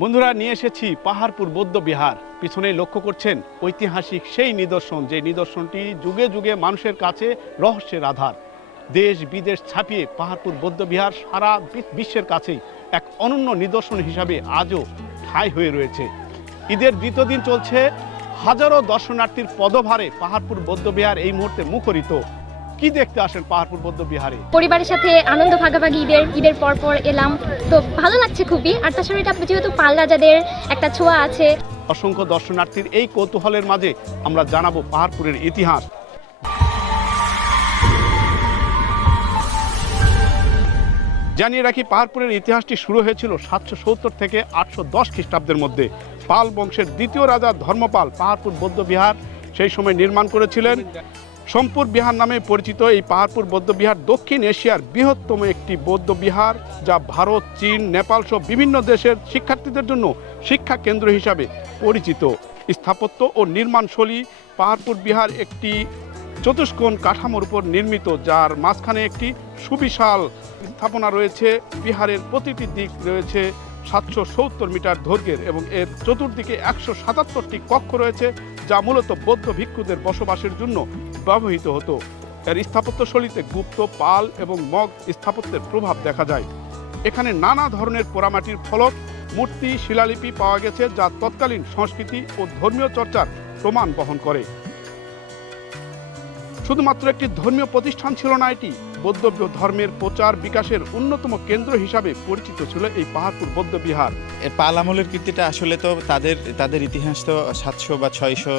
বন্ধুরা, নিয়ে এসেছি পাহাড়পুর বৌদ্ধ বিহার। পিছনেই লক্ষ্য করছেন ঐতিহাসিক সেই নিদর্শন, যে নিদর্শনটি যুগে যুগে মানুষের কাছে রহস্যের আধার। দেশ বিদেশ ছাপিয়ে পাহাড়পুর বৌদ্ধ বিহার সারা বিশ্বের কাছেই এক অনন্য নিদর্শন হিসাবে আজও ঠাঁই হয়ে রয়েছে। ঈদের দ্বিতীয় দিন চলছে। হাজারো দর্শনার্থীর পদভারে পাহাড়পুর বৌদ্ধ বিহার এই মুহূর্তে মুখরিত। কি দেখতে আসেন পাহাড়পুর বৌদ্ধ বিহারে? পরিবারের সাথে আনন্দ ভাগাভাগি ঈদের ঈদের পর পর এলাম। তো ভালো লাগছে খুবই। আর তাছাড়া এটা যেহেতু পাল রাজাদের একটা ছোঁয়া আছে। অসংখ্য দর্শনার্থীর এই কৌতূহলের মাঝে আমরা জানাব পাহাড়পুরের ইতিহাস। জানিয়ে রাখি পাহাড়পুরের ইতিহাসটি শুরু হয়েছিল সাতশো সত্তর থেকে আটশো দশ খ্রিস্টাব্দের মধ্যে। পাল বংশের দ্বিতীয় রাজা ধর্মপাল পাহাড়পুর বৌদ্ধ বিহার সেই সময় নির্মাণ করেছিলেন। সোমপুর বিহার নামে পরিচিত এই পাহাড়পুর বৌদ্ধ বিহার দক্ষিণ এশিয়ার বৃহত্তম একটি বৌদ্ধ বিহার, যা ভারত, চীন, নেপাল সহ বিভিন্ন দেশের শিক্ষার্থীদের জন্য শিক্ষা কেন্দ্র হিসাবে পরিচিত। স্থাপত্য ও নির্মাণশৈলী পাহাড়পুর বিহার একটি চতুষ্কোণ কাঠামোর উপর নির্মিত, যার মাঝখানে একটি সুবিশাল স্থাপনা রয়েছে। বিহারের প্রতিটি দিক রয়েছে সাতশো সত্তর মিটার দৈর্ঘ্যের এবং এর চতুর্দিকে একশো সাতাত্তরটি কক্ষ রয়েছে, যা মূলত বৌদ্ধ ভিক্ষুদের বসবাসের জন্য ব্যবহৃত হতো। এর স্থাপত্যশৈলীতে গুপ্ত, পাল এবং মগ স্থাপত্যের প্রভাব দেখা যায়। এখানে নানা ধরনের পোড়ামাটির ফলক, মূর্তি, শিলালিপি পাওয়া গেছে যা তৎকালীন সংস্কৃতি ও ধর্মীয় চর্চার প্রমাণ বহন করে। শুধুমাত্র একটি ধর্মীয় প্রতিষ্ঠান ছিল না এটি বৌদ্ধ ধর্মের প্রচার বিকাশের অন্যতম কেন্দ্র হিসাবে পরিচিত ছিল এই পাহাড়পুর বৌদ্ধ বিহার। পাল আমলের কীর্তিটা আসলে তো তাদের তাদের ইতিহাস তো সাতশো বা ছয়শো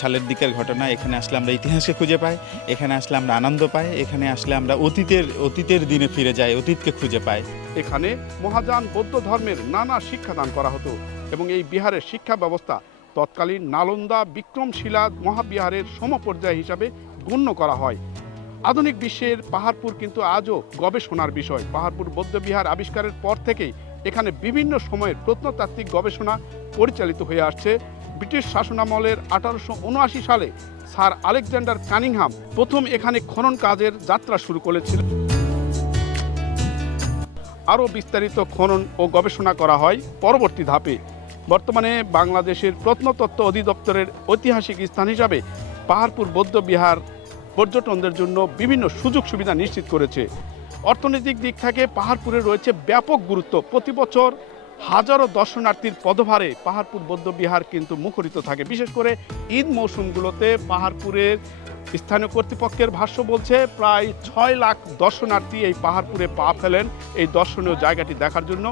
সালের দিকের ঘটনা। এখানে আসলে আমরা ইতিহাসকে খুঁজে পাই এখানে আসলে আমরা আনন্দ পাই এখানে আসলে আমরা অতীতের অতীতের দিনে ফিরে যাই অতীতকে খুঁজে পাই। এখানে মহাযান বৌদ্ধ ধর্মের নানা শিক্ষাদান করা হতো এবং এই বিহারের শিক্ষা ব্যবস্থা তৎকালীন নালন্দা বিক্রমশিলা মহাবিহারের সমপর্যায় হিসাবে গণ্য করা হয়। আধুনিক বিশ্বের পাহাড়পুর কিন্তু আজও গবেষণার বিষয়। পাহাড়পুর বৌদ্ধবিহার আবিষ্কারের পর থেকেই এখানে বিভিন্ন সময়ের প্রত্নতাত্ত্বিক গবেষণা পরিচালিত হয়ে আসছে। ব্রিটিশ শাসনামলের আঠারোশো উনআশি সালে স্যার আলেকজান্ডার কানিংহাম প্রথম এখানে খনন কাজের যাত্রা শুরু করেছিলেন আরও বিস্তারিত খনন ও গবেষণা করা হয় পরবর্তী ধাপে। বর্তমানে বাংলাদেশের প্রত্নতত্ত্ব অধিদপ্তরের ঐতিহাসিক স্থান হিসাবে পাহাড়পুর বৌদ্ধ বিহার পর্যটনদের জন্য বিভিন্ন সুযোগ সুবিধা নিশ্চিত করেছে। অর্থনৈতিক দিক থেকে পাহাড়পুরে রয়েছে ব্যাপক গুরুত্ব। প্রতি বছর হাজারো দর্শনার্থীর পদভারে পাহাড়পুর বৌদ্ধ বিহার কিন্তু মুখরিত থাকে। বিশেষ করে ঈদ মৌসুমগুলোতে পাহাড়পুরের স্থানীয় কর্তৃপক্ষের ভাষ্য বলছে, প্রায় ছয় লাখ দর্শনার্থী এই পাহাড়পুরে পা ফেলেন এই দর্শনীয় জায়গাটি দেখার জন্য।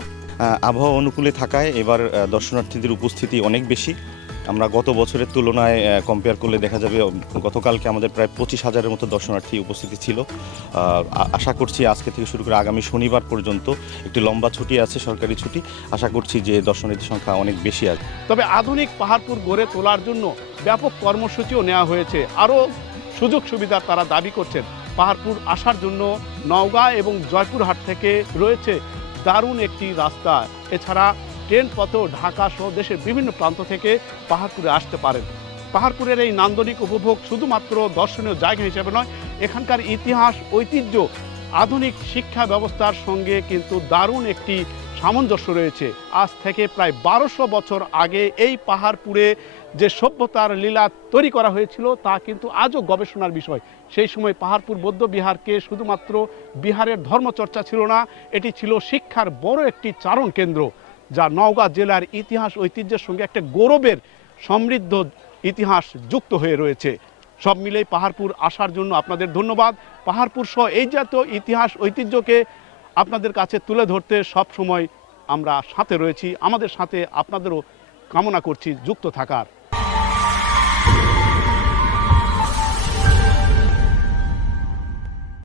আবহাওয়া অনুকূলে থাকায় এবার দর্শনার্থীদের উপস্থিতি অনেক বেশি। আমরা গত বছরের তুলনায় কম্পেয়ার করলে দেখা যাবে গতকালকে আমাদের প্রায় পঁচিশ হাজারের মতো দর্শনার্থী উপস্থিতি ছিল। আশা করছি আজকে থেকে শুরু করে আগামী শনিবার পর্যন্ত একটি লম্বা ছুটি আছে, সরকারি ছুটি। আশা করছি যে দর্শনার্থীর সংখ্যা অনেক বেশি আছে তবে আধুনিক পাহাড়পুর গড়ে তোলার জন্য ব্যাপক কর্মসূচিও নেওয়া হয়েছে। আরও সুযোগ সুবিধা তারা দাবি করছেন। পাহাড়পুর আসার জন্য নওগাঁ এবং জয়পুরহাট থেকে রয়েছে দারুণ একটি রাস্তা। এছাড়া ট্রেন পথেও ঢাকা সহ দেশের বিভিন্ন প্রান্ত থেকে পাহাড়পুরে আসতে পারেন। পাহাড়পুরের এই নান্দনিক উপভোগ শুধুমাত্র দর্শনীয় জায়গা হিসেবে নয়, এখানকার ইতিহাস, ঐতিহ্য, আধুনিক শিক্ষা ব্যবস্থার সঙ্গে কিন্তু দারুণ একটি সামঞ্জস্য রয়েছে। আজ থেকে প্রায় বারোশো বছর আগে এই পাহাড়পুরে যে সভ্যতার লীলা তৈরি করা হয়েছিল, তা কিন্তু আজও গবেষণার বিষয়। সেই সময় পাহাড়পুর বৌদ্ধ বিহারকে শুধুমাত্র বিহারের ধর্মচর্চা ছিল না, এটি ছিল শিক্ষার বড় একটি চারণ কেন্দ্র। যা নওগাঁ জেলার ইতিহাস ঐতিহ্যের সঙ্গে একটা গৌরবের সমৃদ্ধ ইতিহাস যুক্ত হয়ে রয়েছে। সব মিলেই পাহাড়পুর আসার জন্য আপনাদের ধন্যবাদ। পাহাড়পুর সহ এই জাতীয় ইতিহাস ঐতিহ্যকে আপনাদের কাছে তুলে ধরতে সব সময় আমরা সাথে রয়েছি। আমাদের সাথে আপনাদেরও কামনা করছি যুক্ত থাকার।